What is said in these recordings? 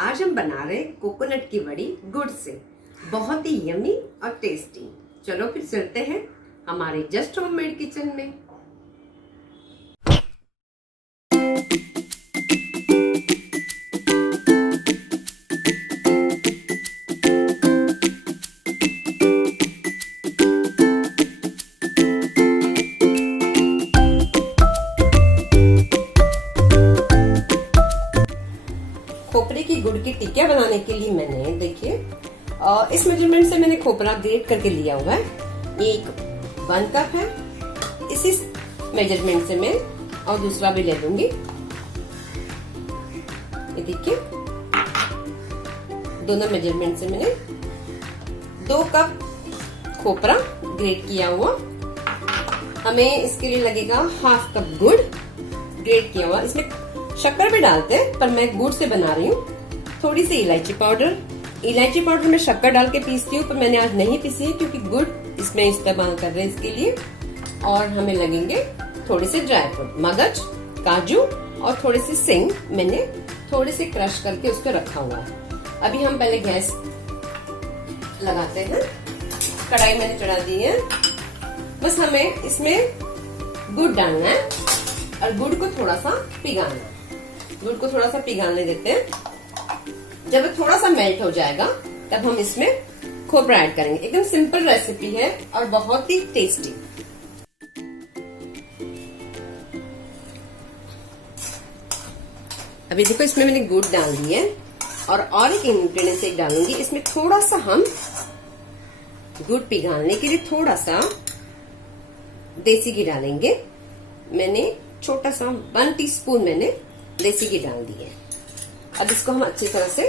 आज हम बना रहे कोकोनट की बड़ी गुड़ से, बहुत ही यमी और टेस्टी। चलो फिर चलते हैं हमारे जस्ट होममेड किचन में। खोपरे की गुड़ की टिकिया बनाने के लिए मैंने देखिए इस मेजरमेंट से मैंने खोपरा ग्रेट करके लिया हुआ है। ये एक 1 कप है। इसी मेजरमेंट से मैं और दूसरा भी ले लूंगी। ये देखिए दोनों मेजरमेंट से मैंने 2 कप खोपरा ग्रेट किया हुआ। हमें इसके लिए लगेगा 1/2 कप गुड़ ग्रेट किया हुआ। इसमें शक्कर भी डालते हैं पर मैं गुड़ से बना रही हूँ। थोड़ी सी इलायची पाउडर में शक्कर डाल के पीसती हूँ, पर मैंने आज नहीं पीसी क्योंकि गुड़ इसमें इस्तेमाल कर रहे हैं इसके लिए। और हमें लगेंगे थोड़े से ड्राई फ्रूट, मगज, काजू और थोड़ी सी सिंग मैंने थोड़ी सी क्रश करके उसको रखा हुआ है। अभी हम पहले गैस लगाते हैं। कढ़ाई मैंने चढ़ा दी है। बस हमें इसमें गुड़ डालना है और गुड़ को थोड़ा सा पिघाना है। गुड़ को थोड़ा सा पिघाने देते हैं। जब थोड़ा सा मेल्ट हो जाएगा तब हम इसमें खोपरा ऐड करेंगे। एकदम सिंपल रेसिपी है और बहुत ही टेस्टी। अभी देखो इसमें मैंने गुड़ डाल दी है और एक इंग्रेडिएंट एक डालूंगी। इसमें थोड़ा सा हम गुड़ पिघालने के लिए थोड़ा सा देसी घी डालेंगे। मैंने छोटा सा 1 टीस्पून मैंने देसी घी डाल दी है। अब इसको हम अच्छी तरह से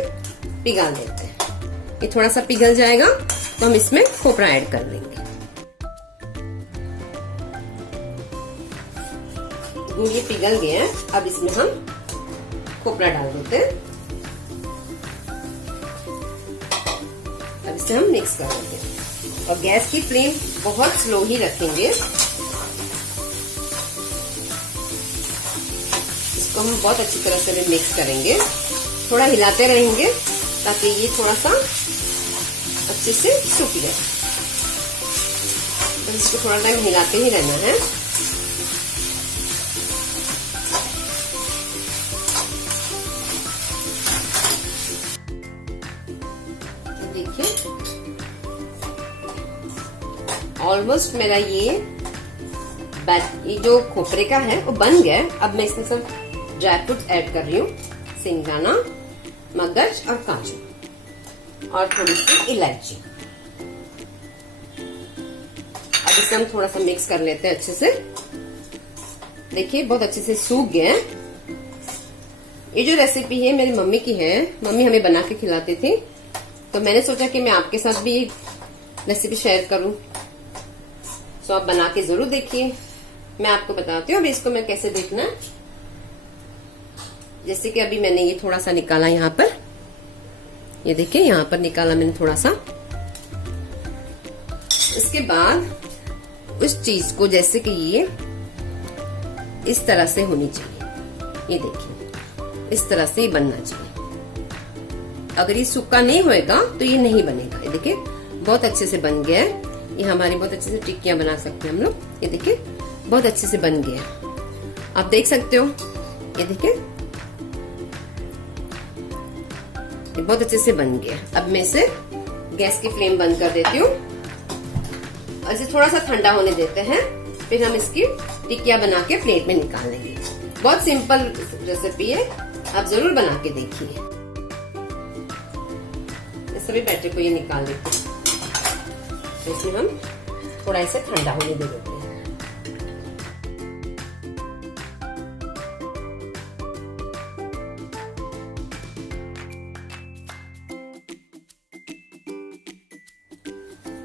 पिघाल देते हैं। ये थोड़ा सा पिघल जाएगा तो हम इसमें खोपरा ऐड कर देंगे। गुड़ ये पिघल गया है। अब इसमें हम खोपरा डाल देते हैं। अब इसे हम मिक्स कर देंगे और गैस की फ्लेम बहुत स्लो ही रखेंगे। इसको हम बहुत अच्छी तरह से मिक्स करेंगे। थोड़ा हिलाते रहेंगे ताकि ये थोड़ा सा अच्छे से सूख जाए। तो इसको थोड़ा टाइम हिलाते ही रहना है। देखिए ऑलमोस्ट मेरा ये जो खोपरे का है वो बन गया। अब मैं इसमें सब ड्राई फ्रूट्स ऐड कर रही हूँ। सिंगाना, मगज और काजू और थोड़ी सी इलायची। अब इसे हम थोड़ा सा मिक्स कर लेते हैं अच्छे से। देखिए बहुत अच्छे से सूख गया है। ये जो रेसिपी है मेरी मम्मी की है। मम्मी हमें बना के खिलाती थी, तो मैंने सोचा कि मैं आपके साथ भी रेसिपी शेयर करूं। सो आप बना के जरूर देखिए। मैं आपको बताती हूँ अभी इसको मैं कैसे देखना है। जैसे कि अभी मैंने ये थोड़ा सा निकाला यहाँ पर। ये देखिए यहाँ पर निकाला मैंने थोड़ा सा। इसके बाद उस चीज को जैसे कि ये इस तरह से होनी चाहिए। ये देखिए इस तरह से ये बनना चाहिए। अगर ये सूखा नहीं होएगा तो ये नहीं बनेगा। ये देखिए बहुत अच्छे से बन गया है। ये हमारी बहुत अच्छे से टिक्कियां बना सकते हैं हम लोग। ये देखिए बहुत अच्छे से बन गया। आप देख सकते हो। ये देखिए ये बहुत अच्छे से बन गया। अब मैं इसे गैस की फ्लेम बंद कर देती हूँ और इसे थोड़ा सा ठंडा होने देते हैं। फिर हम इसकी टिक्कियां बना के प्लेट में निकाल लेंगे। बहुत सिंपल रेसिपी है, आप जरूर बना के देखिए। इस सभी बैटर को ये निकाल लेते हैं। तो इसमें हम थोड़ा इसे ठंडा होने दे देते हैं।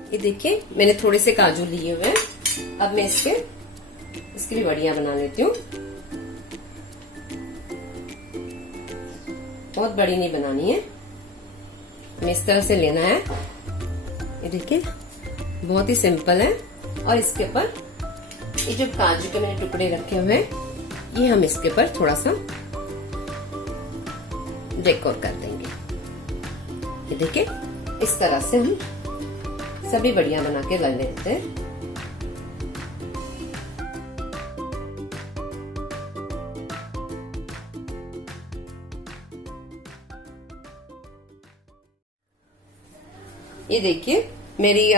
ये देखिए मैंने थोड़े से काजू लिए हुए हैं। अब मैं इसकी भी बड़ियां बना लेती हूँ। बहुत बड़ी नहीं बनानी है, हमें इस तरह से लेना है। ये देखिए बहुत ही सिंपल है। और इसके ऊपर ये जो काजू के मैंने टुकड़े रखे हुए हैं, ये हम इसके ऊपर थोड़ा सा डेकोर कर देंगे। ये देखिए इस तरह से हम सभी बढ़िया बना के रख लेते हैं। ये देखिए मेरी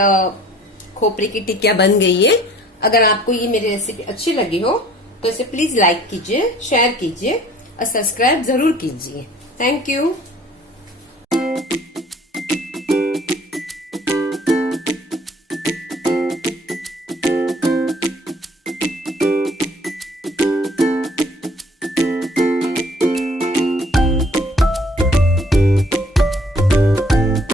खोपरे की टिक्कियां बन गई है। अगर आपको ये मेरी रेसिपी अच्छी लगी हो तो इसे प्लीज लाइक कीजिए, शेयर कीजिए और सब्सक्राइब जरूर कीजिए। Thank you.